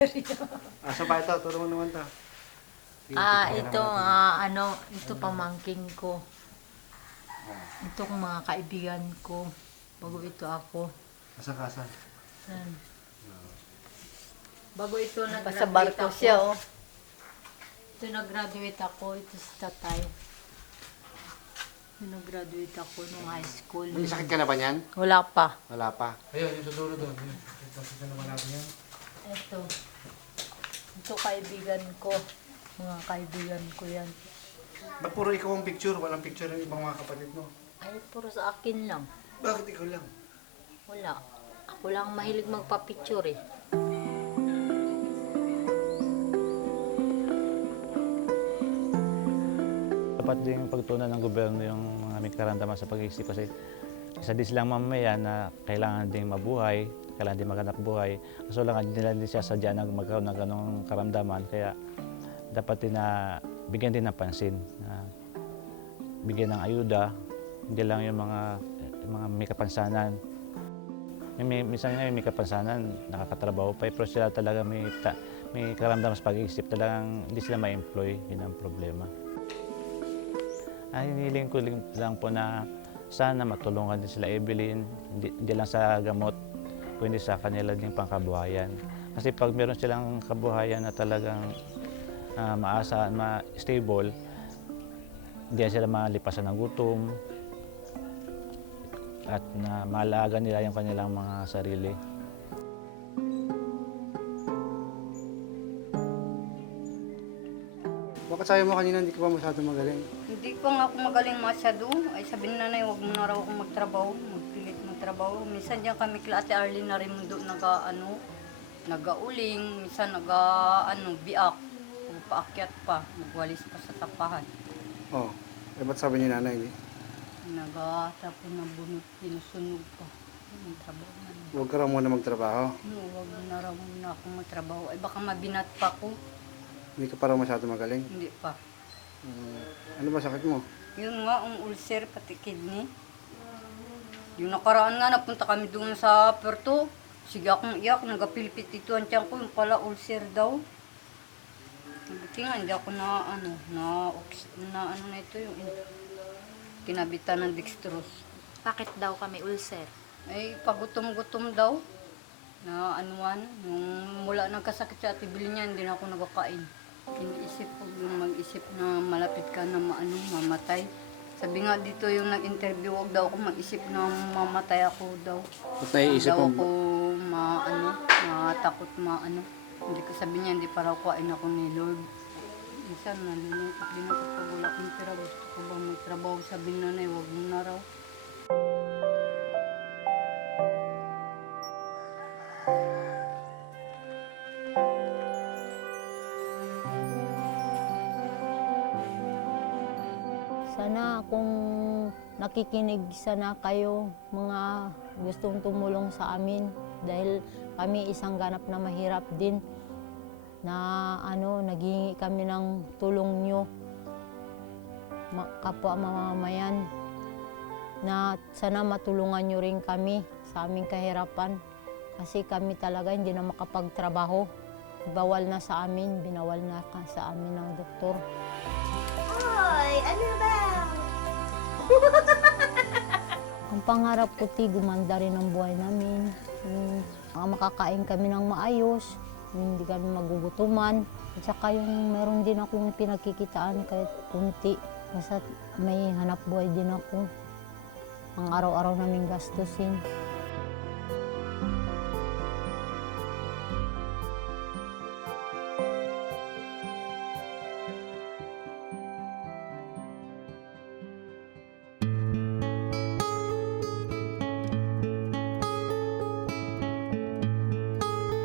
Asa ba ito? Turo mo naman ta. Ah, ito, ah, ano, ito pamangking ko. Ito kong mga kaibigan ko. Bago ito ako. Asa ka, asa? Yan. Bago ito Sa nag-graduate barko ako. siya, oh. Ito nag-graduate ako. Ito si tatay. Ito nag-graduate ako nung high school. May sakit ka na ba niyan? Wala pa. Wala pa. Ayun, yung sa dulo doon. Yun. Tapos na naman natin yan. Ito. Ito kaibigan ko. Mga kaibigan ko yan. Ba't puro ikaw ang picture? Walang picture ng ibang mga kapatid mo. Ay, puro sa akin lang. Bakit ikaw lang? Wala. Ako lang mahilig magpa-picture eh. Dapat din pagtunan ng gobyerno yung mga may karamdaman sa pag-iisip kasi isa din silang mamamayan na kailangan ding mabuhay, kailangan din maghanap buhay. Kaso lang nila din siya sadya na magkaroon ng ganong karamdaman. Kaya dapat din na bigyan din ng pansin. Na bigyan ng ayuda, hindi lang yung mga, yung mga may kapansanan. May, minsan nga may kapansanan, nakakatrabaho pa, eh, pero sila talaga may, ta, may karamdaman sa pag-iisip, talagang hindi sila ma-employ, yun ang problema. Ay, hiniling ko lang po na sana matulungan din sila Evelyn, hindi, lang sa gamot, kundi sa kanila din pangkabuhayan. Kasi pag meron silang kabuhayan na talagang ah, maasa, ma-stable, hindi sila malipasan ng gutom, at na maalaga nila yung kanilang mga sarili. Sabi mo kanina hindi ka pa masyado magaling? Hindi pa nga ako magaling masyado. Ay sabi ni nanay, huwag mo na raw akong magtrabaho. Magpilit magtrabaho. Minsan diyan kami kila Ate Arlene na rin doon naga, ano, nagauling. Minsan naga, ano, biak. O paakyat pa. Nagwalis pa sa tapahan. Oo. Oh. Eh, ba't sabi ni nanay? Eh? Naga, tapos na bunot, pinusunog pa. Magtrabaho na. Huwag ka raw muna magtrabaho. No, huwag na raw muna akong magtrabaho. Ay baka mabinat pa ko. Hindi ka pa raw masyado magaling. Hindi pa. Hmm. ano ba sakit mo? Yun nga, ang ulcer, pati kidney. Yung nakaraan nga, napunta kami doon sa Puerto. Sige akong iyak, nagapilpit ito ang tiyan ko, yung pala ulcer daw. Buti nga, hindi ako na, ano, na, na ano na ito, yung kinabitan ng dextrose. Bakit daw kami ulcer? Ay, pagutom-gutom daw. Na anuan, nung mula nagkasakit sa atibil niya, hindi na ako nagkakain. Iniisip ko yung mag-isip na malapit ka na maano, mamatay. Sabi nga dito yung nag-interview, wag daw ako mag-isip na mamatay ako daw. Ba't naiisip daw mo? ako maano, matakot maano. Hindi ko sabi niya, hindi para kuhain ako ni Lord. Minsan, nalulungkot din ako pag wala akong pera. Gusto ko ba magtrabaho? Sabi nanay, wag mo na raw. Sana kung nakikinig sana kayo mga gustong tumulong sa amin. Dahil kami isang ganap na mahirap din na ano naghingi kami ng tulong nyo kapwa mamamayan. Na sana matulungan nyo rin kami sa aming kahirapan. Kasi kami talaga hindi na makapagtrabaho. Bawal na sa amin binawal na sa amin ng doktor Hoy, ano ba? Ang pangarap ko, ti, gumanda rin ang buhay namin. Yung, mga makakain kami ng maayos, yung hindi kami magugutuman. At saka yung meron din akong pinagkikitaan kahit kunti. Basta may hanap buhay din ako. Ang araw-araw naming gastusin.